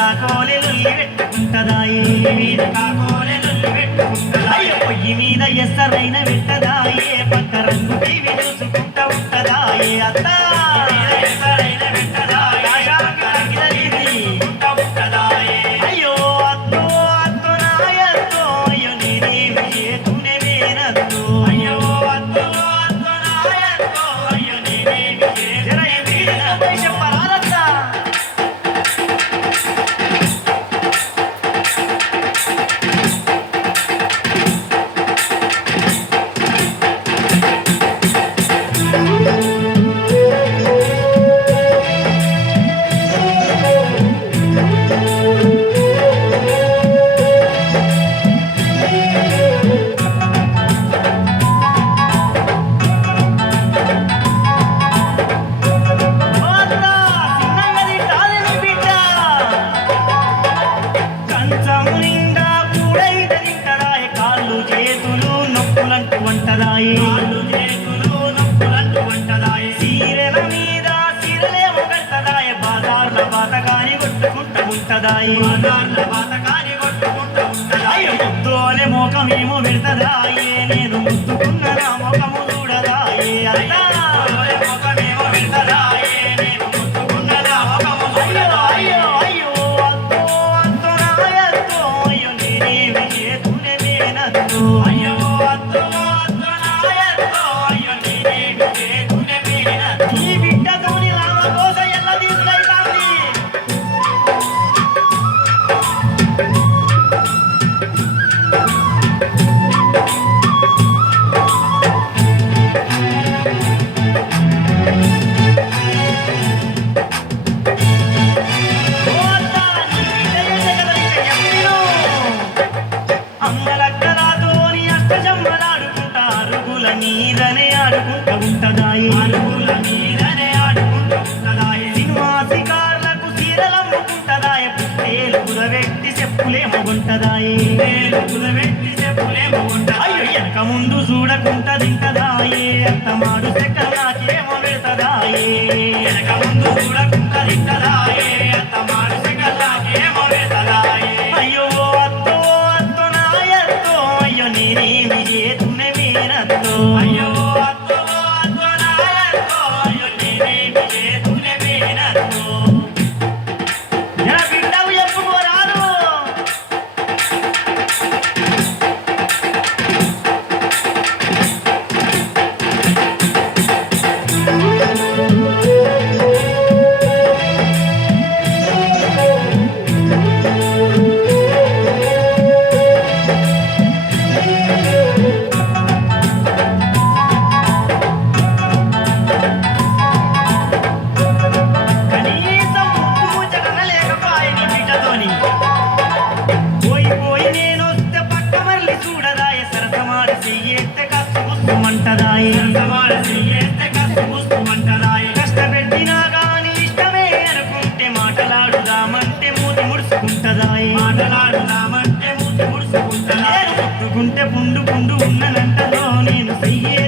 కాకోలే లుల్లి పెట్టుకుంటదాయి మీద కాకోలే లుల్లి పెట్టుకుంటదాయి పొయ్యి మీద ఎస్సరైన అంటుకుంటదాయి సీరల మీద సీరలేమ కట్టదాయ బాజార్ల బాతకాని కొట్టుకుంట ఉంటదాయి. బాజార్ల బాతకాని కొట్టుకుంట ఉంటదాయి. ముద్దోలే మోకమేమో విడతదాయే. నేను ముద్దుకున్నదా ఆడుకుంటూ ఉంటదాయి అలుగుల మీదనే ఆడుకుంటూ ఉంటదాయి సినిమా శికార్లకు సీరలమ్ముకుంటదాయి పుట్టేలు కుదవెట్టి చెప్పులేమో ఉంటదాయి కుదవెట్టి చెప్పులేమో ఉంటాయి వెనక ముందు చూడకుంటదింటదాయే అత్తమాడు సెక్క నాకేమో వెళ్తదాయే. వెనక ముందు చూడకు ఉండు ఉండు ఉన్నదంటలో నేను చెయ్యే